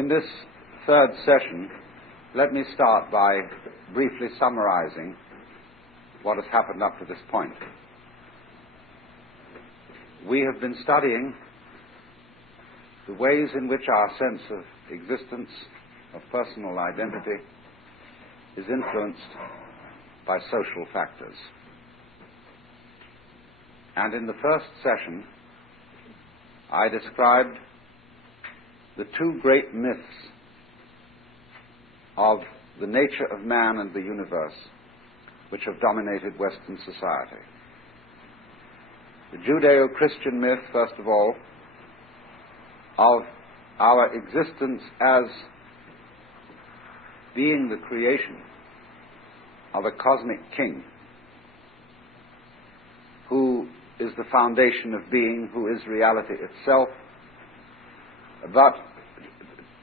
In this third session, let me start by briefly summarizing what has happened up to this point. We have been studying the ways in which our sense of existence, of personal identity, is influenced by social factors. And in the first session, I described the two great myths of the nature of man and the universe which have dominated Western society. The Judeo-Christian myth, first of all, of our existence as being the creation of a cosmic king who is the foundation of being, who is reality itself, but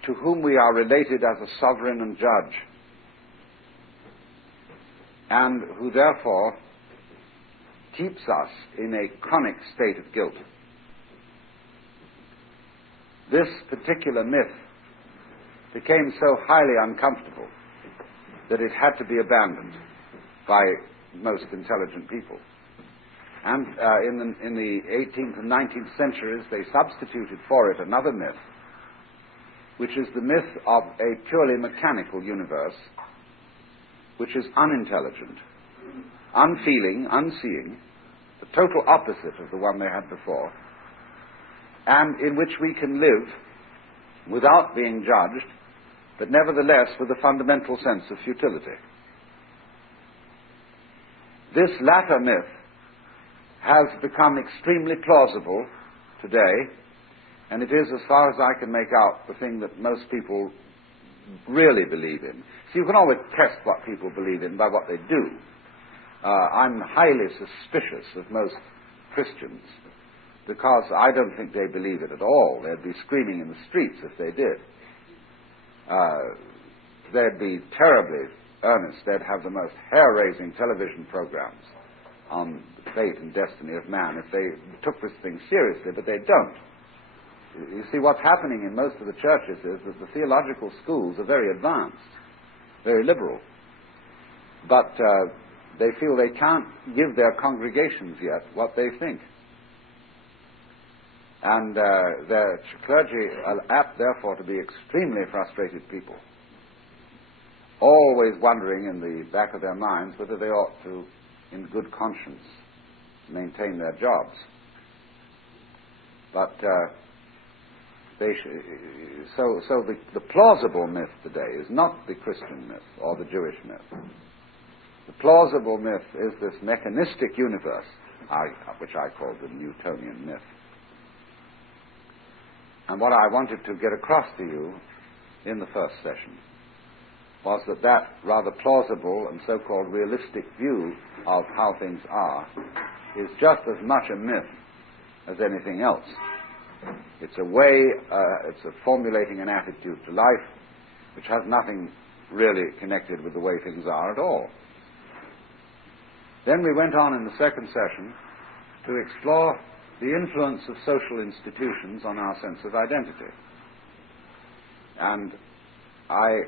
to whom we are related as a sovereign and judge, and who therefore keeps us in a chronic state of guilt. This particular myth became so highly uncomfortable that it had to be abandoned by most intelligent people. And in the 18th and 19th centuries, they substituted for it another myth, which is the myth of a purely mechanical universe, which is unintelligent, unfeeling, unseeing, the total opposite of the one they had before, and in which we can live without being judged, but nevertheless with a fundamental sense of futility. This latter myth has become extremely plausible today, and it is, as far as I can make out, the thing that most people really believe in. So you can always test what people believe in by what they do. I'm highly suspicious of most Christians, because I don't think they believe it at all. They'd be screaming in the streets if they did. They'd be terribly earnest. They'd have the most hair-raising television programs on the fate and destiny of man if they took this thing seriously, but they don't. You see, what's happening in most of the churches is that the theological schools are very advanced, very liberal, but they feel they can't give their congregations yet what they think. And their clergy are apt, therefore, to be extremely frustrated people, always wondering in the back of their minds whether they ought to, in good conscience, maintain their jobs. But the plausible myth today is not the Christian myth or the Jewish myth. The plausible myth is this mechanistic universe, which I call the Newtonian myth. And what I wanted to get across to you in the first session was that rather plausible and so-called realistic view of how things are is just as much a myth as anything else. It's a way, it's a formulating an attitude to life which has nothing really connected with the way things are at all. Then we went on in the second session to explore the influence of social institutions on our sense of identity. And I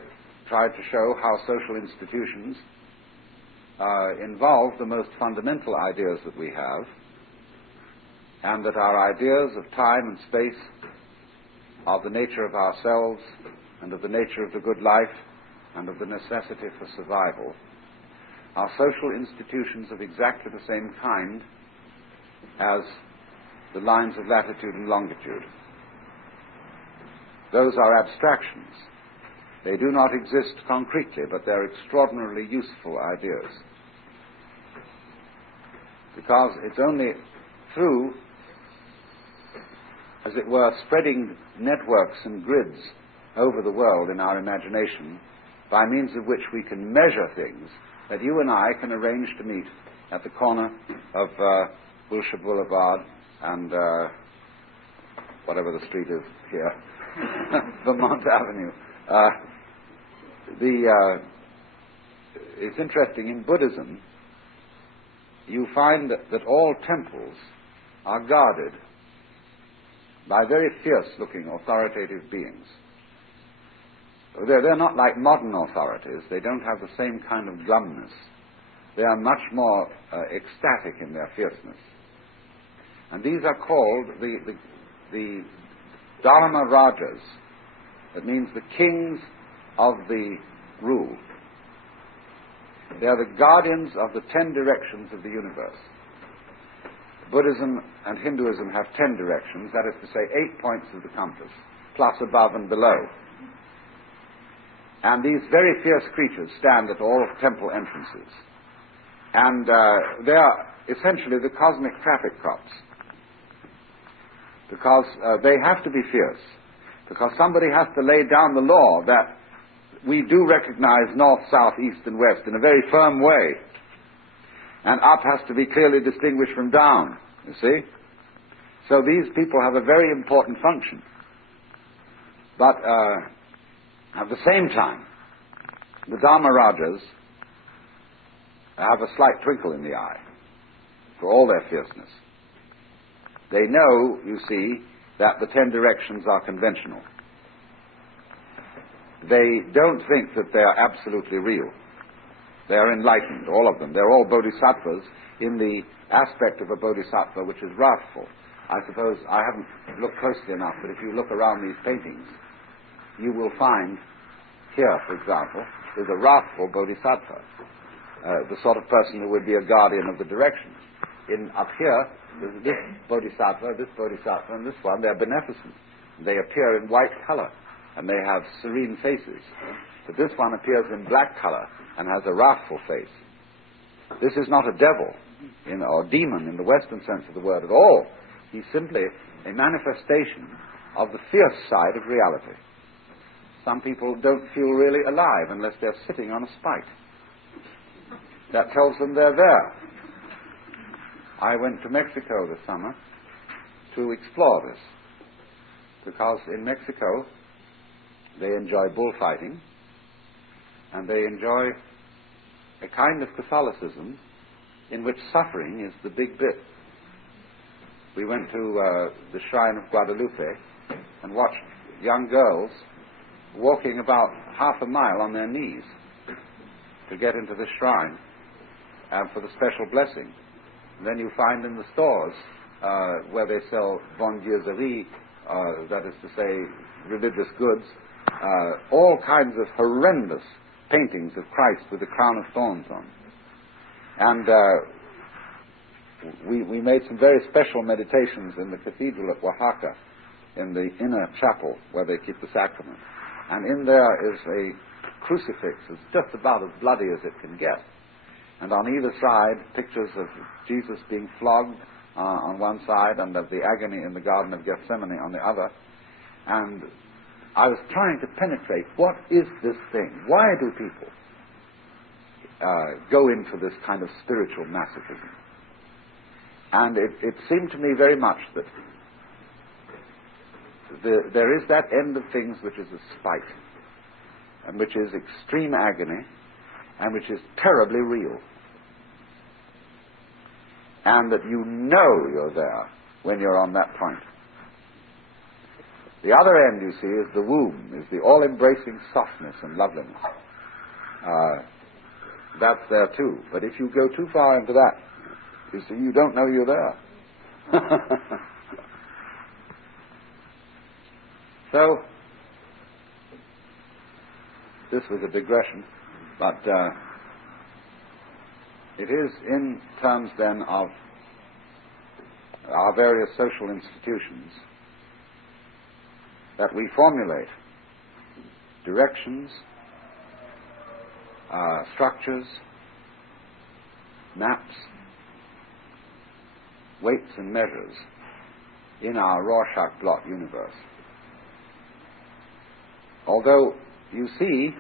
tried to show how social institutions involve the most fundamental ideas that we have, and that our ideas of time and space, of the nature of ourselves, and of the nature of the good life, and of the necessity for survival, are social institutions of exactly the same kind as the lines of latitude and longitude. Those are abstractions. They do not exist concretely, but they're extraordinarily useful ideas. Because it's only through, as it were, spreading networks and grids over the world in our imagination, by means of which we can measure things, that you and I can arrange to meet at the corner of Wilshire Boulevard and whatever the street is here, Vermont Avenue. It's interesting, in Buddhism, you find that all temples are guarded by very fierce-looking authoritative beings. They're not like modern authorities. They don't have the same kind of glumness. They are much more ecstatic in their fierceness. And these are called the Dharma Rajas. That means the kings of the rule. They are the guardians of the 10 directions of the universe. Buddhism and Hinduism have 10 directions, that is to say 8 points of the compass, plus, above, and below. And these very fierce creatures stand at all temple entrances. And they are essentially the cosmic traffic cops. Because they have to be fierce. Because somebody has to lay down the law that we do recognize north, south, east, and west in a very firm way. And up has to be clearly distinguished from down, you see? So these people have a very important function. But at the same time, the Dharma Rajas have a slight twinkle in the eye for all their fierceness. They know, you see, that the 10 directions are conventional. They don't think that they are absolutely real. They are enlightened, all of them. They're all bodhisattvas in the aspect of a bodhisattva which is wrathful. I suppose I haven't looked closely enough, but if you look around these paintings, you will find here, for example, is a wrathful bodhisattva, the sort of person who would be a guardian of the directions. Up here, there's this bodhisattva, and this one. They're beneficent. They appear in white color, and they have serene faces. But this one appears in black color and has a wrathful face. This is not a devil or demon in the Western sense of the word at all. He's simply a manifestation of the fierce side of reality. Some people don't feel really alive unless they're sitting on a spike. That tells them they're there. I went to Mexico this summer to explore this, because in Mexico they enjoy bullfighting, and they enjoy a kind of Catholicism in which suffering is the big bit. We went to the shrine of Guadalupe and watched young girls walking about half a mile on their knees to get into the shrine and for the special blessing. And then you find in the stores where they sell bondieuserie, that is to say religious goods, all kinds of horrendous paintings of Christ with a crown of thorns on. And we made some very special meditations in the cathedral at Oaxaca, in the inner chapel where they keep the sacrament. And in there is a crucifix that's just about as bloody as it can get. And on either side, pictures of Jesus being flogged on one side and of the agony in the Garden of Gethsemane on the other. And I was trying to penetrate, what is this thing? Why do people go into this kind of spiritual masochism? And it seemed to me very much that there is that end of things which is a spite, and which is extreme agony, and which is terribly real. And that you know you're there when you're on that point. The other end, you see, is the womb, is the all-embracing softness and loveliness. That's there too. But if you go too far into that, you see, you don't know you're there. So, this was a digression, but it is in terms then of our various social institutions that we formulate directions, structures, maps, weights and measures in our Rorschach blot universe. Although, you see,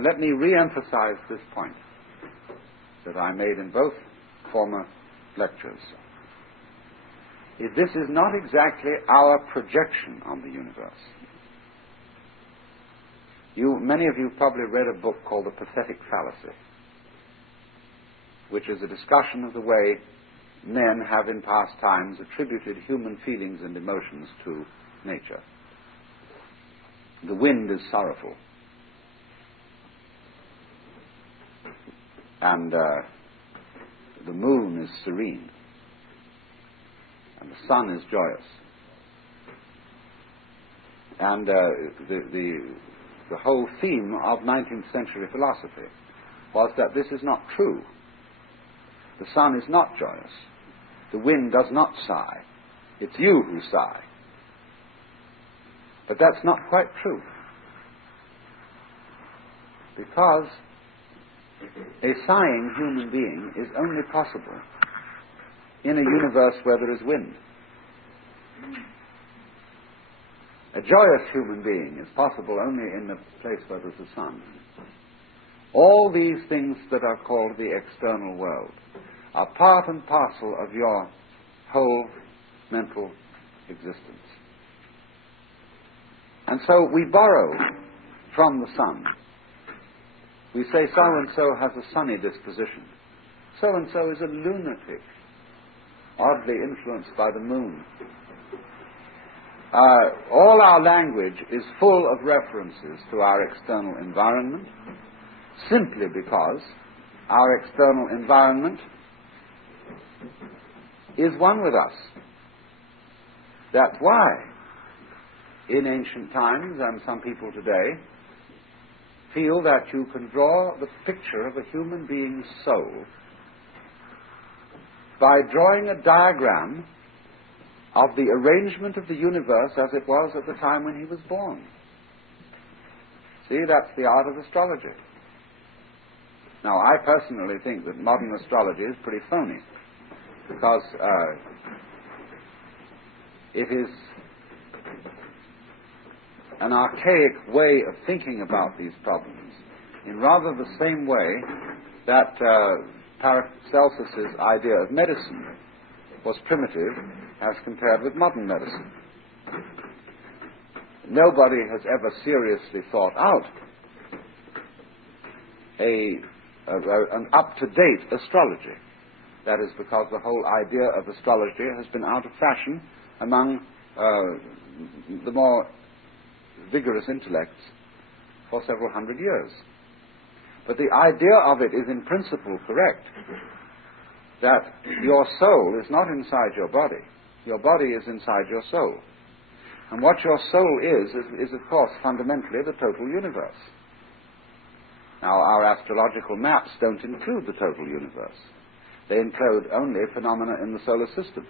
let me re-emphasize this point that I made in both former lectures. This is not exactly our projection on the universe. Many of you probably read a book called The Pathetic Fallacy, which is a discussion of the way men have in past times attributed human feelings and emotions to nature. The wind is sorrowful. and the moon is serene, and the sun is joyous. And the whole theme of 19th century philosophy was that this is not true. The sun is not joyous. The wind does not sigh. It's you who sigh. But that's not quite true. Because a sighing human being is only possible in a universe where there is wind. A joyous human being is possible only in the place where there's the sun. All these things that are called the external world are part and parcel of your whole mental existence. And so we borrow from the sun. We say so-and-so has a sunny disposition. So-and-so is a lunatic, oddly influenced by the moon. All our language is full of references to our external environment, simply because our external environment is one with us. That's why, in ancient times, and some people today, feel that you can draw the picture of a human being's soul by drawing a diagram of the arrangement of the universe as it was at the time when he was born. See, that's the art of astrology. Now, I personally think that modern astrology is pretty phony, because it is an archaic way of thinking about these problems in rather the same way that Paracelsus's idea of medicine was primitive as compared with modern medicine. Nobody has ever seriously thought out an up-to-date astrology. That is because the whole idea of astrology has been out of fashion among the more vigorous intellects for several hundred years. But the idea of it is in principle correct, that your soul is not inside your body. Your body is inside your soul. And what your soul is of course, fundamentally the total universe. Now, our astrological maps don't include the total universe. They include only phenomena in the solar system.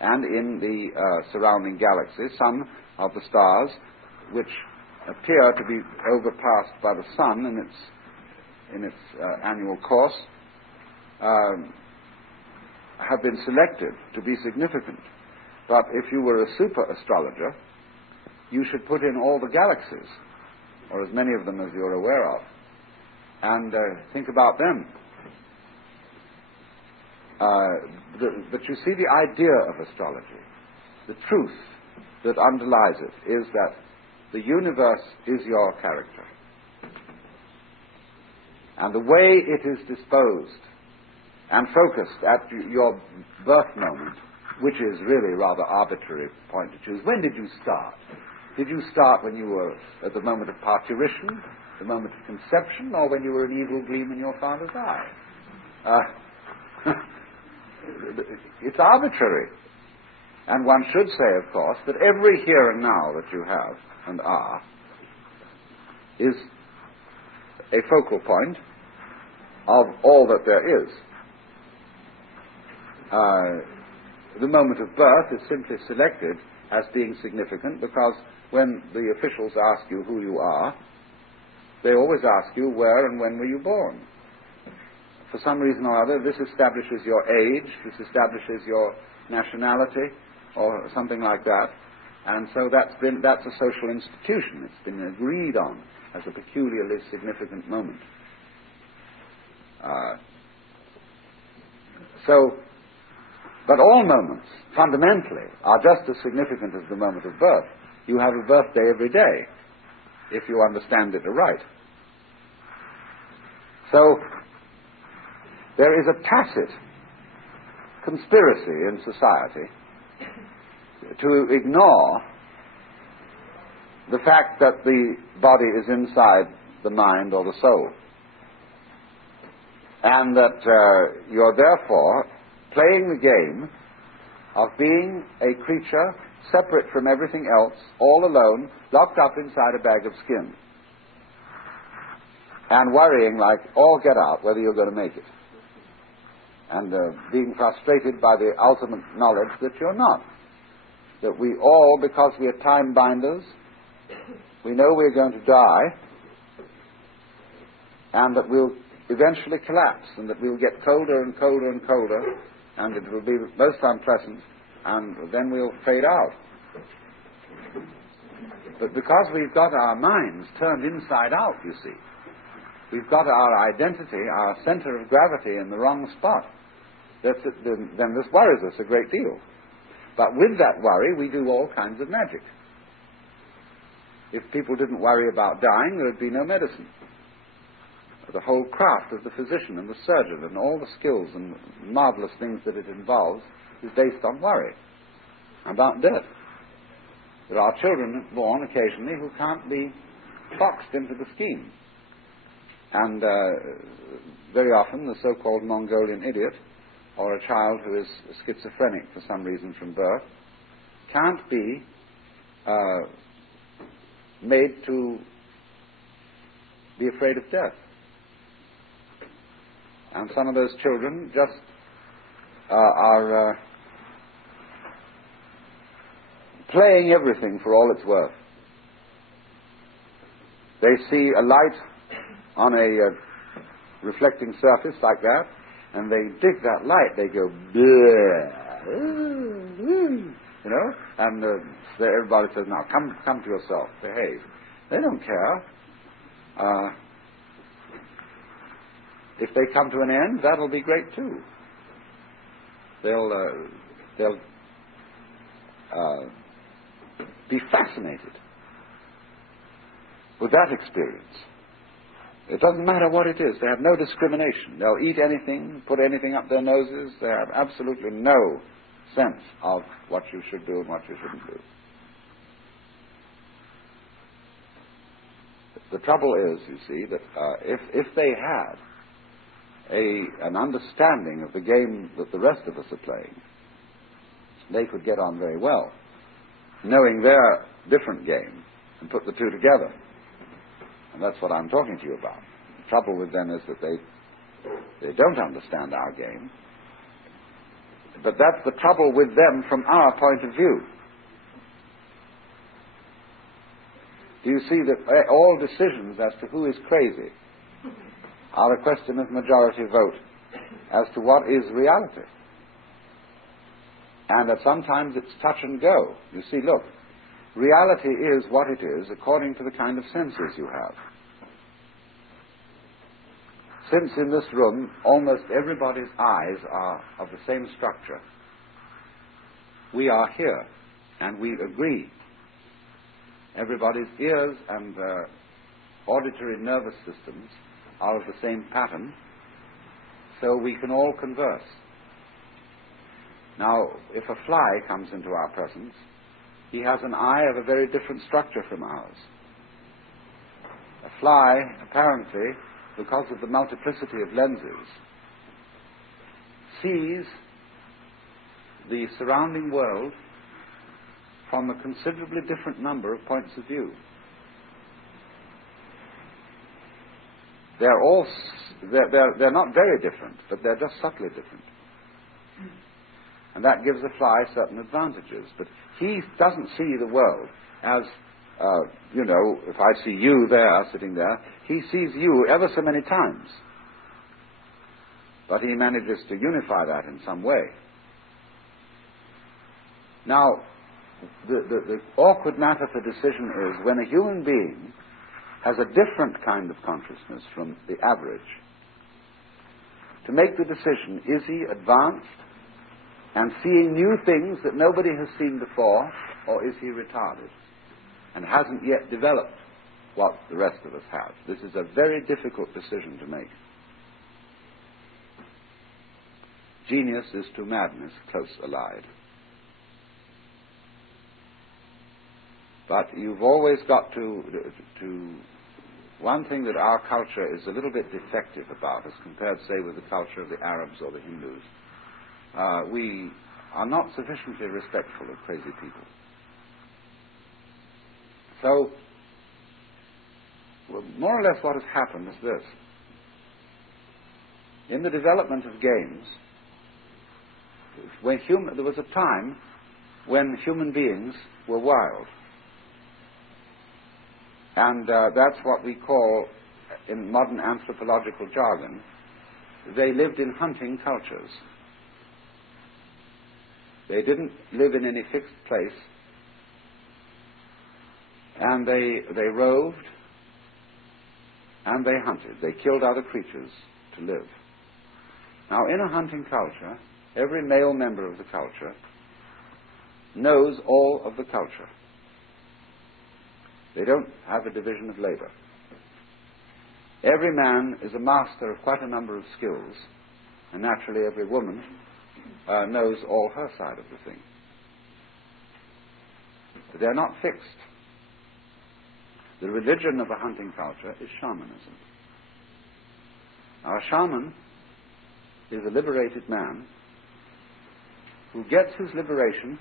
And in the surrounding galaxies, some of the stars which appear to be overpassed by the sun in its annual course have been selected to be significant. But if you were a super astrologer, you should put in all the galaxies, or as many of them as you're aware of, and think about them. But you see, the idea of astrology, the truth that underlies it, is that the universe is your character. And the way it is disposed and focused at your birth moment, which is really a rather arbitrary point to choose. When did you start? Did you start when you were at the moment of parturition, the moment of conception, or when you were an evil gleam in your father's eye? It's arbitrary. And one should say, of course, that every here and now that you have and are is a focal point of all that there is. The moment of birth is simply selected as being significant because when the officials ask you who you are, they always ask you where and when were you born. For some reason or other, this establishes your age, this establishes your nationality, or something like that. And so that's a social institution. It's been agreed on as a peculiarly significant moment. But all moments, fundamentally, are just as significant as the moment of birth. You have a birthday every day, if you understand it aright. So, there is a tacit conspiracy in society to ignore the fact that the body is inside the mind or the soul. and that you're therefore playing the game of being a creature separate from everything else, all alone, locked up inside a bag of skin, and worrying like all get out whether you're going to make it, and being frustrated by the ultimate knowledge that you're not. That we all, because we are time binders, we know we're going to die, and that we'll eventually collapse, and that we'll get colder and colder and colder, and it will be most unpleasant, and then we'll fade out. But because we've got our minds turned inside out, you see, we've got our identity, our center of gravity in the wrong spot, then this worries us a great deal. But with that worry, we do all kinds of magic. If people didn't worry about dying, there would be no medicine. The whole craft of the physician and the surgeon and all the skills and marvelous things that it involves is based on worry about death. There are children born occasionally who can't be boxed into the scheme. And very often the so-called Mongolian idiot, or a child who is schizophrenic for some reason from birth, can't be made to be afraid of death. And some of those children just are playing everything for all it's worth. They see a light on a reflecting surface like that, and they dig that light. They go, bleh, you know, and everybody says, now come to yourself, behave. They don't care. If they come to an end, that'll be great too. They'll be fascinated with that experience. It doesn't matter what it is. They have no discrimination. They'll eat anything, put anything up their noses. They have absolutely no sense of what you should do and what you shouldn't do. The trouble is, you see, that if they had an understanding of the game that the rest of us are playing, they could get on very well, knowing their different game, and put the two together. And that's what I'm talking to you about. The trouble with them is that they don't understand our game. But that's the trouble with them from our point of view. Do you see that all decisions as to who is crazy are a question of majority vote as to what is reality? And that sometimes it's touch and go. You see, look, reality is what it is according to the kind of senses you have. Since in this room almost everybody's eyes are of the same structure, we are here and we agree. Everybody's ears and auditory nervous systems are of the same pattern, so we can all converse. Now, if a fly comes into our presence, he has an eye of a very different structure from ours. A fly, apparently, because of the multiplicity of lenses, sees the surrounding world from a considerably different number of points of view. They're not very different, but they're just subtly different. And that gives the fly certain advantages. But he doesn't see the world as, if I see you there, sitting there, he sees you ever so many times. But he manages to unify that in some way. Now, the awkward matter for decision is when a human being has a different kind of consciousness from the average. To make the decision, is he advanced and seeing new things that nobody has seen before, or is he retarded and hasn't yet developed what the rest of us have? This is a very difficult decision to make. Genius is to madness close allied. But you've always got to one thing that our culture is a little bit defective about, as compared, say, with the culture of the Arabs or the Hindus, we are not sufficiently respectful of crazy people. So, well, more or less what has happened is this. In the development of games, there was a time when human beings were wild. And that's what we call, in modern anthropological jargon, they lived in hunting cultures. They didn't live in any fixed place, and they roved, and they hunted. They killed other creatures to live. Now, in a hunting culture, every male member of the culture knows all of the culture. They don't have a division of labor. Every man is a master of quite a number of skills, and naturally every woman knows all her side of the thing. But they're not fixed. The religion of a hunting culture is shamanism. Now, a shaman is a liberated man who gets his liberation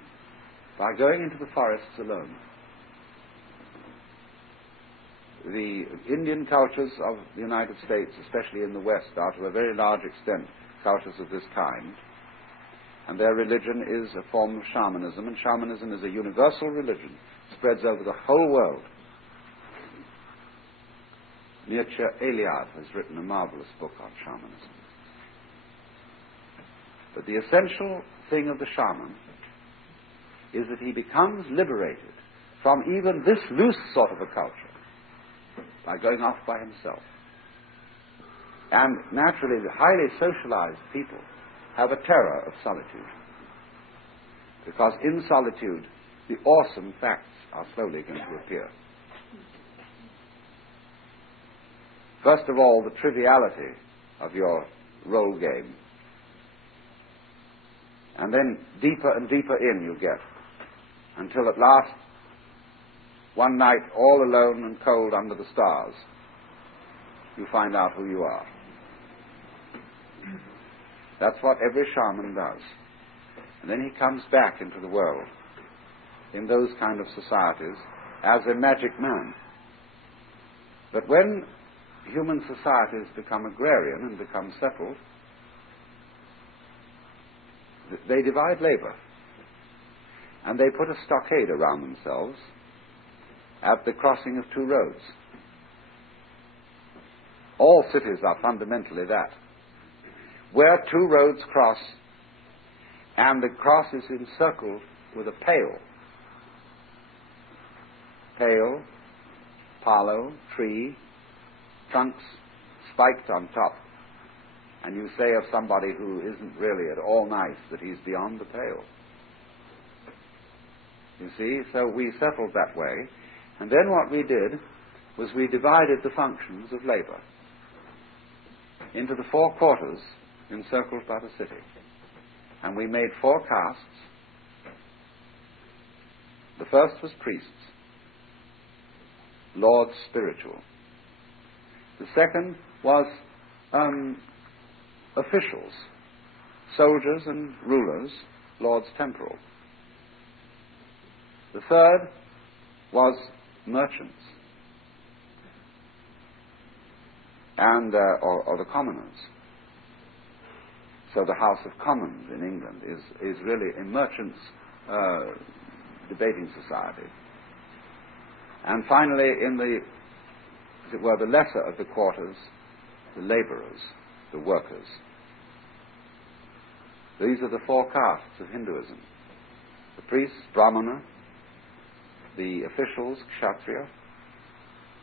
by going into the forests alone. The Indian cultures of the United States, especially in the West, are to a very large extent cultures of this kind, and their religion is a form of shamanism, and shamanism is a universal religion, spreads over the whole world. Mircea Eliade has written a marvelous book on shamanism. But the essential thing of the shaman is that he becomes liberated from even this loose sort of a culture by going off by himself. And naturally, the highly socialized people have a terror of solitude, because in solitude, the awesome facts are slowly going to appear. First of all, the triviality of your role game. And then deeper and deeper in you get, until at last, one night, all alone and cold under the stars, you find out who you are. That's what every shaman does. And then he comes back into the world, in those kind of societies, as a magic man. But when human societies become agrarian and become settled, they divide labor, and they put a stockade around themselves at the crossing of two roads. All cities are fundamentally that. Where two roads cross, and the cross is encircled with a pale. Pale, palo, tree, trunks spiked on top. And you say of somebody who isn't really at all nice that he's beyond the pale. You see, so we settled that way. And then what we did was we divided the functions of labor into the four quarters encircled by the city. And we made four castes. The first was priests, lords spiritual. The second was officials, soldiers and rulers, lords temporal. The third was merchants, and or the commoners. So the House of Commons in England is really a merchants' debating society. And finally, in the, as it were, the lesser of the quarters, the laborers, the workers. These are the four castes of Hinduism: the priests, Brahmana; the officials, Kshatriya;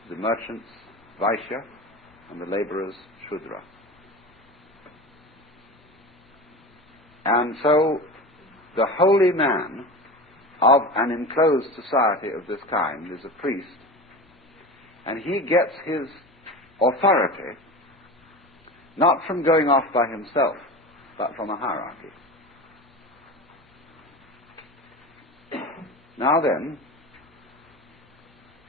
the merchants, Vaishya; and the laborers, Shudra. And so the holy man of an enclosed society of this kind is a priest, and he gets his authority not from going off by himself, but from a hierarchy. Now then,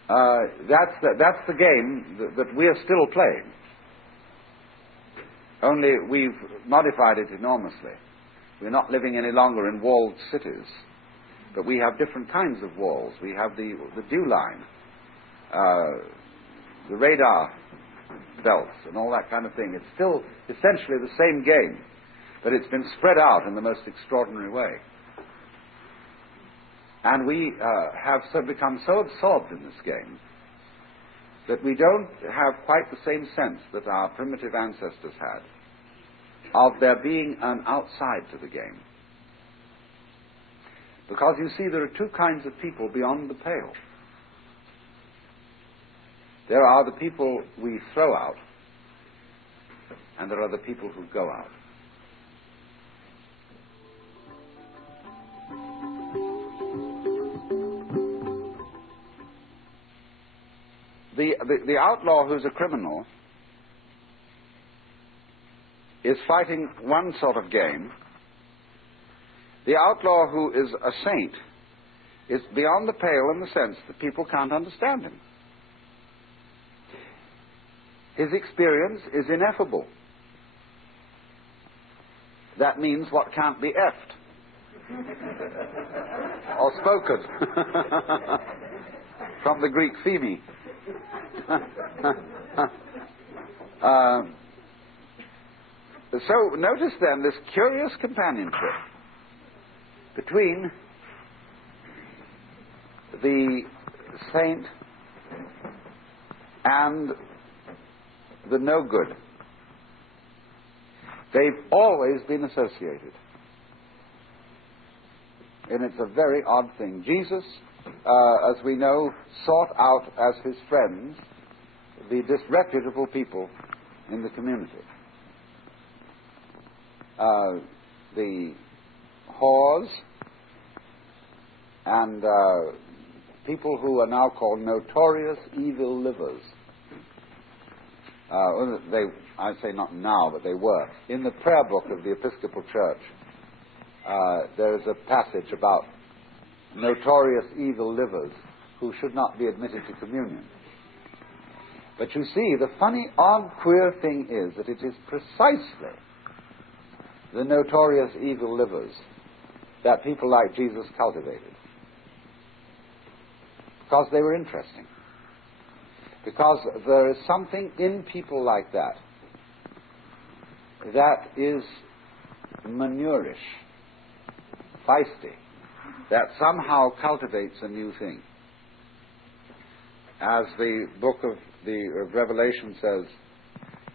That's the game that we are still playing. Only we've modified it enormously. We're not living any longer in walled cities, but we have different kinds of walls. We have the dew line, the radar belts, and all that kind of thing. It's still essentially the same game, but it's been spread out in the most extraordinary way. And we have become so absorbed in this game that we don't have quite the same sense that our primitive ancestors had of there being an outside to the game. Because you see, there are two kinds of people beyond the pale. There are the people we throw out, and there are the people who go out. The outlaw who's a criminal is fighting one sort of game. The outlaw who is a saint is beyond the pale in the sense that people can't understand him. His experience is ineffable. That means what can't be effed or spoken. From the Greek pheme. So notice then this curious companionship between the saint and the no good. They've always been associated. And it's a very odd thing. Jesus, as we know, sought out as his friends the disreputable people in the community. The whores and people who are now called notorious evil livers. I'd say not now, but they were. In the prayer book of the Episcopal Church, there is a passage about notorious evil livers who should not be admitted to communion. But you see, the funny, odd, queer thing is that it is precisely the notorious evil livers that people like Jesus cultivated. Because they were interesting. Because there is something in people like that that is manurish, feisty, that somehow cultivates a new thing. As the book of Revelation says,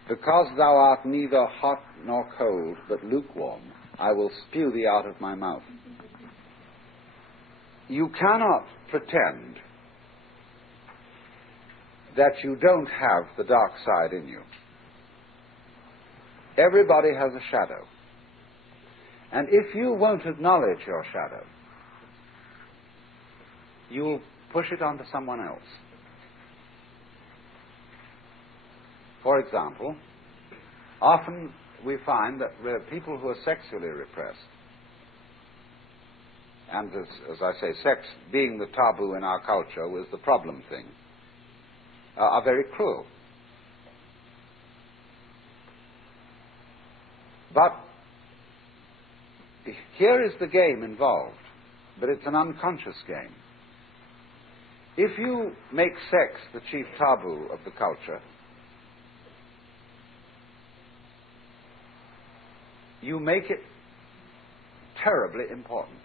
because thou art neither hot nor cold, but lukewarm, I will spew thee out of my mouth. You cannot pretend that you don't have the dark side in you. Everybody has a shadow. And if you won't acknowledge your shadow, you'll push it onto someone else. For example, often we find that people who are sexually repressed, and as I say, sex being the taboo in our culture was the problem thing, are very cruel. But here is the game involved, but it's an unconscious game. If you make sex the chief taboo of the culture, you make it terribly important.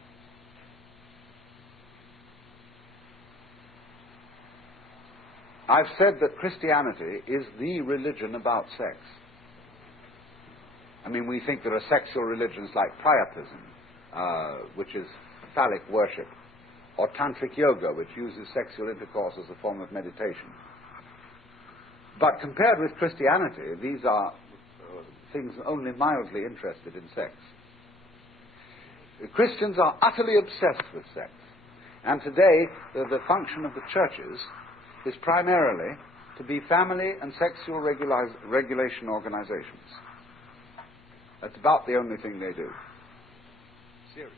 I've said that Christianity is the religion about sex. I mean, we think there are sexual religions like priapism, which is phallic worship, or tantric yoga, which uses sexual intercourse as a form of meditation. But compared with Christianity, these are things only mildly interested in sex. Christians are utterly obsessed with sex. And today, the function of the churches is primarily to be family and sexual regulation organizations. That's about the only thing they do. Serious.